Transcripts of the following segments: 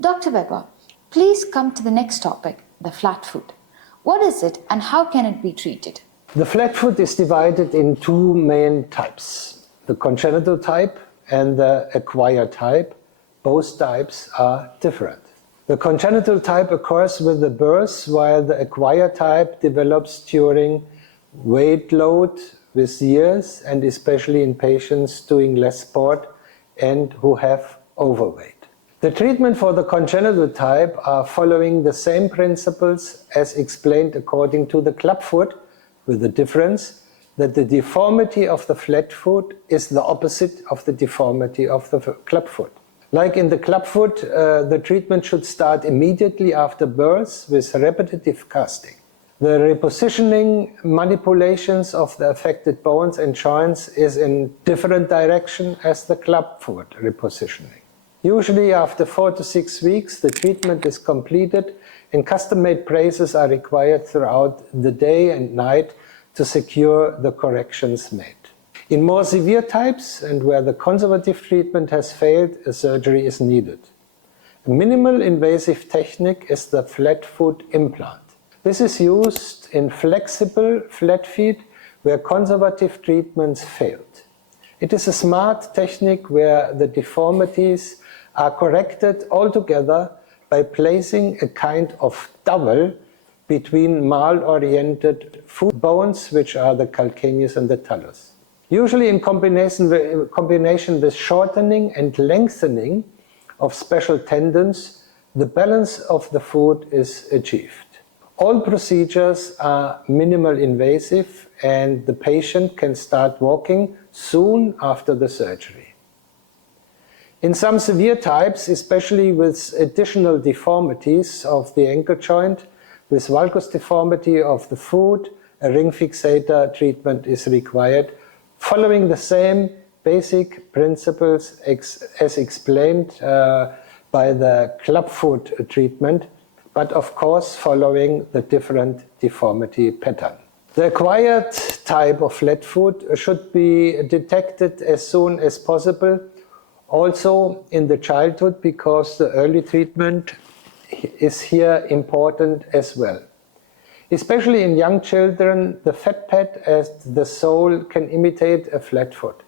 Dr. Weber, please come to the next topic, the flat foot. What is it and how can it be treated? The flat foot is divided in two main types, the congenital type and the acquired type. Both types are different. The congenital type occurs with the birth, while the acquired type develops during weight load with years, and especially in patients doing less sport and who have overweight. The treatment for the congenital type are following the same principles as explained according to the clubfoot, with the difference that the deformity of the flat foot is the opposite of the deformity of the clubfoot. Like in the clubfoot, the treatment should start immediately after birth with repetitive casting. The repositioning manipulations of the affected bones and joints is in different direction as the clubfoot repositioning. Usually after 4 to 6 weeks, the treatment is completed and custom-made braces are required throughout the day and night to secure the corrections made. In more severe types and where the conservative treatment has failed, a surgery is needed. A minimal invasive technique is the flat foot implant. This is used in flexible flat feet where conservative treatments failed. It is a smart technique where the deformities are corrected altogether by placing a kind of dowel between mal-oriented foot bones, which are the calcaneus and the talus. Usually in combination with shortening and lengthening of special tendons, the balance of the foot is achieved. All procedures are minimal invasive and the patient can start walking soon after the surgery. In some severe types, especially with additional deformities of the ankle joint, with valgus deformity of the foot, a ring fixator treatment is required, following the same basic principles as explained by the clubfoot treatment, but of course following the different deformity pattern. The acquired type of flat foot should be detected as soon as possible, also in the childhood, because the early treatment is here important as well. Especially in young children, the fat pad as the sole can imitate a flat foot.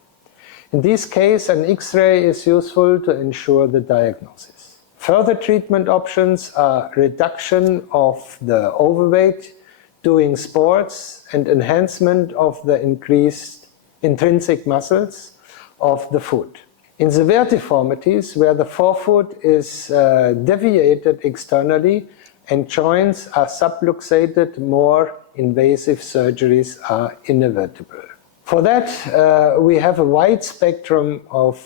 In this case, an X-ray is useful to ensure the diagnosis. Further treatment options are reduction of the overweight, doing sports, and enhancement of the increased intrinsic muscles of the foot. In severe deformities, where the forefoot is deviated externally and joints are subluxated, more invasive surgeries are inevitable. For that, we have a wide spectrum of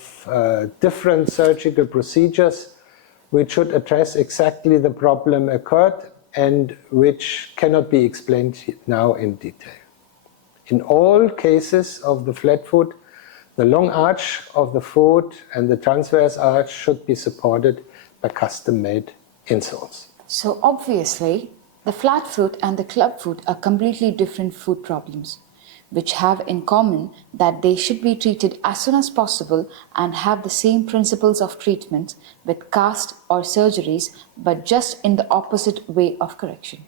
different surgical procedures which should address exactly the problem occurred and which cannot be explained now in detail. In all cases of the flat foot, the long arch of the foot and the transverse arch should be supported by custom-made insoles. So obviously, the flat foot and the club foot are completely different foot problems, which have in common that they should be treated as soon as possible and have the same principles of treatment with cast or surgeries, but just in the opposite way of correction.